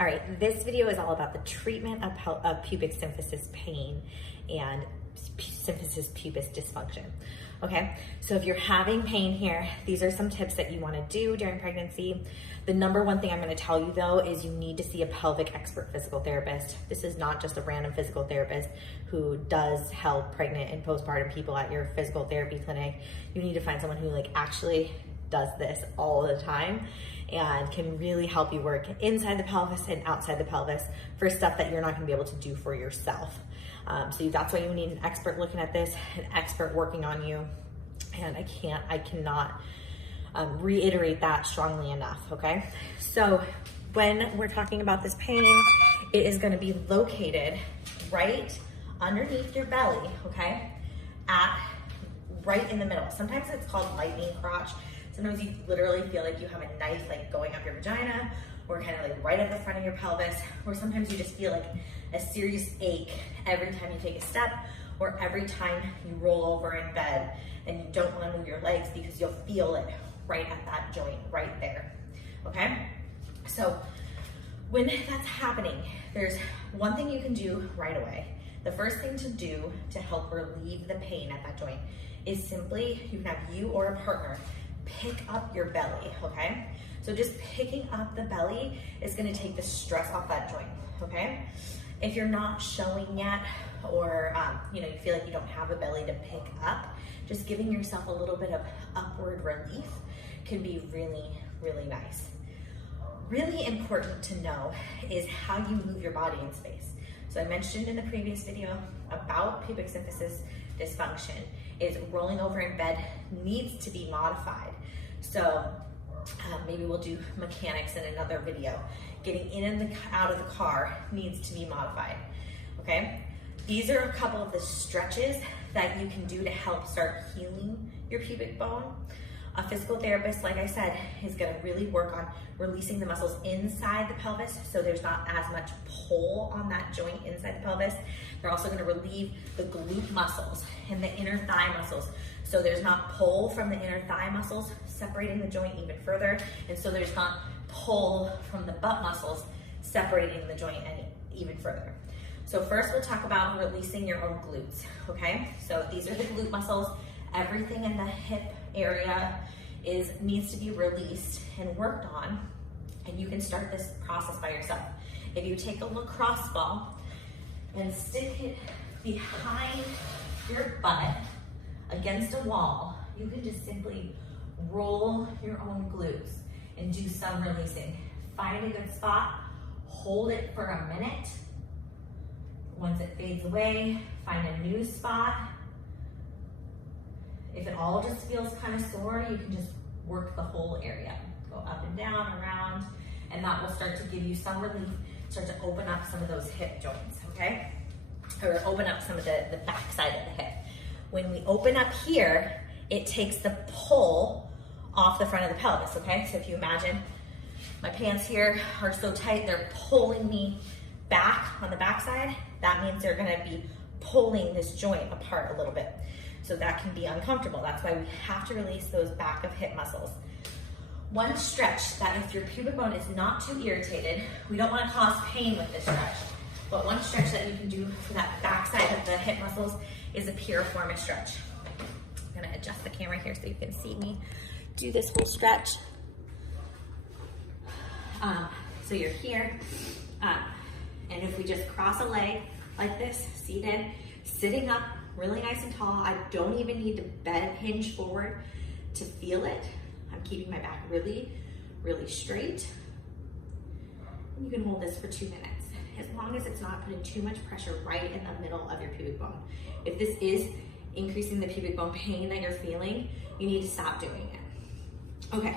All right, this video is all about the treatment of pubic symphysis pain and symphysis pubis dysfunction. Okay, so if you're having pain here, these are some tips that you want to do during pregnancy. The number one thing I'm going to tell you though is you need to see a pelvic expert physical therapist. This is not just a random physical therapist who does help pregnant and postpartum people at your physical therapy clinic. You need to find someone who actually does this all the time and can really help you work inside the pelvis and outside the pelvis for stuff that you're not going to be able to do for yourself. So that's why you need an expert looking at this, an expert working on you. And I cannot reiterate that strongly enough, okay? So when we're talking about this pain, it is gonna be located right underneath your belly, okay? Right in the middle. Sometimes it's called lightning crotch. Sometimes you literally feel like you have a knife going up your vagina, or kind of right at the front of your pelvis, or sometimes you just feel like a serious ache every time you take a step, or every time you roll over in bed and you don't want to move your legs because you'll feel it right at that joint right there, okay? So when that's happening, there's one thing you can do right away. The first thing to do to help relieve the pain at that joint is simply, you can have you or a partner pick up your belly, okay? So just picking up the belly is gonna take the stress off that joint, okay? If you're not showing yet, or you feel like you don't have a belly to pick up, just giving yourself a little bit of upward relief can be really, really nice. Really important to know is how you move your body in space. So I mentioned in the previous video about pubic symphysis dysfunction is rolling over in bed needs to be modified. So maybe we'll do mechanics in another video. Getting in and out of the car needs to be modified, okay? These are a couple of the stretches that you can do to help start healing your pubic bone. A physical therapist, like I said, is gonna really work on releasing the muscles inside the pelvis so there's not as much pull on that joint inside the pelvis. They're also gonna relieve the glute muscles and the inner thigh muscles so there's not pull from the inner thigh muscles separating the joint even further, and so there's not pull from the butt muscles separating the joint any even further. So first we'll talk about releasing your own glutes, okay? So these are the glute muscles. Everything in the hip area needs to be released and worked on, and you can start this process by yourself. If you take a lacrosse ball and stick it behind your butt against a wall, you can just simply roll your own glutes and do some releasing. Find a good spot, hold it for a minute. Once it fades away, find a new spot. If it all just feels kind of sore, you can just work the whole area. Go up and down, around, and that will start to give you some relief, start to open up some of those hip joints, okay? Or open up some of the back side of the hip. When we open up here, it takes the pull off the front of the pelvis, okay? So if you imagine my pants here are so tight, they're pulling me back on the back side, that means they're gonna be pulling this joint apart a little bit. So that can be uncomfortable. That's why we have to release those back of hip muscles. One stretch that if your pubic bone is not too irritated, we don't wanna cause pain with this stretch, but one stretch that you can do for that back side of the hip muscles is a piriformis stretch. I'm gonna adjust the camera here so you can see me do this whole stretch. So you're here, and if we just cross a leg like this, seated, sitting up really nice and tall, I don't even need to bend, hinge forward to feel it. I'm keeping my back really, really straight. You can hold this for 2 minutes, as long as it's not putting too much pressure right in the middle of your pubic bone. If this is increasing the pubic bone pain that you're feeling, you need to stop doing it. Okay,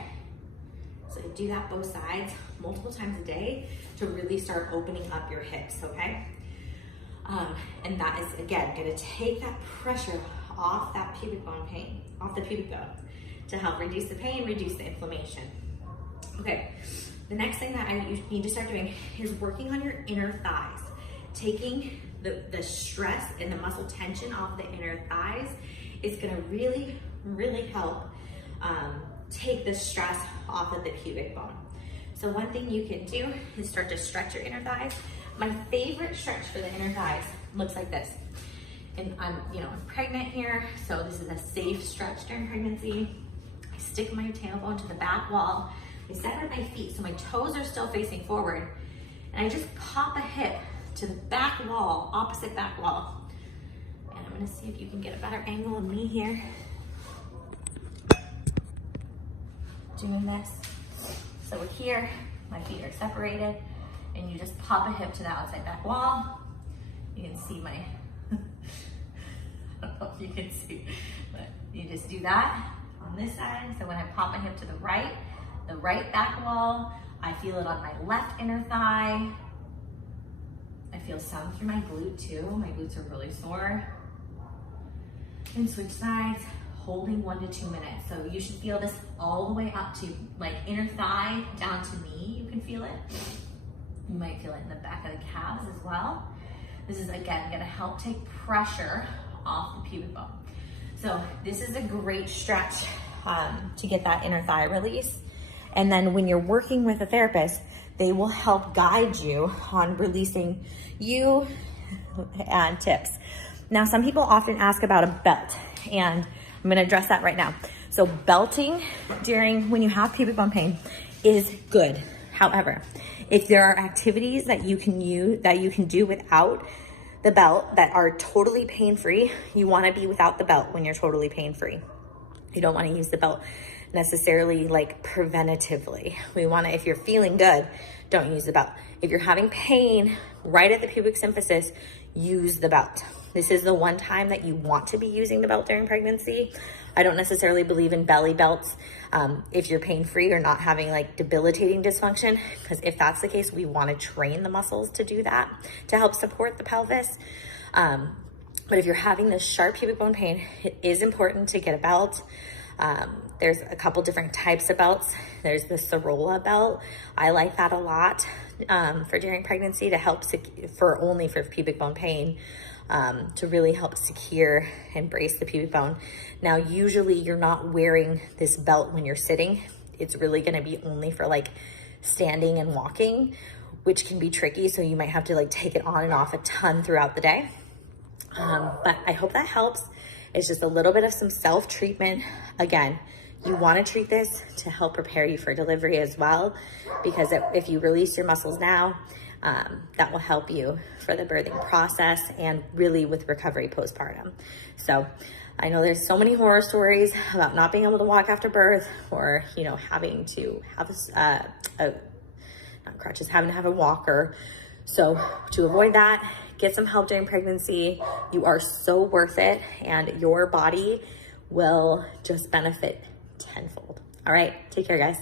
so do that both sides multiple times a day to really start opening up your hips, okay? And that is, again, gonna take that pressure off that pubic bone pain, off the pubic bone, to help reduce the pain, reduce the inflammation. Okay, the next thing that you need to start doing is working on your inner thighs. Taking the stress and the muscle tension off the inner thighs is gonna really, really help take the stress off of the pubic bone. So one thing you can do is start to stretch your inner thighs. My favorite stretch for the inner thighs looks like this. And I'm pregnant here, so this is a safe stretch during pregnancy. I stick my tailbone to the back wall. I separate my feet so my toes are still facing forward. And I just pop a hip to the back wall, opposite back wall. And I'm gonna see if you can get a better angle of me here. Doing this. So we're here, my feet are separated, and you just pop a hip to the outside back wall. You can see my, I don't know if you can see, but you just do that on this side. So when I pop a hip to the right back wall, I feel it on my left inner thigh. I feel some through my glute too. My glutes are really sore. And switch sides, holding 1 to 2 minutes. So you should feel this all the way up to like inner thigh down to knee. You can feel it. You might feel it in the back of the calves as well. This is again gonna help take pressure off the pubic bone. So this is a great stretch to get that inner thigh release. And then when you're working with a therapist, they will help guide you on releasing you and tips. Now, some people often ask about a belt, and I'm gonna address that right now. So belting when you have pubic bone pain is good. However, if there are activities that you can do without the belt that are totally pain-free, you wanna be without the belt when you're totally pain-free. You don't wanna use the belt necessarily like preventatively. If you're feeling good, don't use the belt. If you're having pain right at the pubic symphysis, use the belt. This is the one time that you want to be using the belt during pregnancy. I don't necessarily believe in belly belts if you're pain-free or not having like debilitating dysfunction, because if that's the case, we want to train the muscles to do that to help support the pelvis. But if you're having this sharp pubic bone pain, it is important to get a belt. There's a couple different types of belts. There's the Sorolla belt. I like that a lot for during pregnancy to help only for pubic bone pain. To really help secure and brace the pubic bone. Now, usually you're not wearing this belt when you're sitting. It's really gonna be only for like standing and walking, which can be tricky. So you might have to like take it on and off a ton throughout the day. But I hope that helps. It's just a little bit of some self-treatment. Again, you wanna treat this to help prepare you for delivery as well, because if you release your muscles now, that will help you for the birthing process and really with recovery postpartum. So I know there's so many horror stories about not being able to walk after birth, or having to have not crutches, having to have a walker. So to avoid that, get some help during pregnancy. You are so worth it, and your body will just benefit tenfold. All right, take care, guys.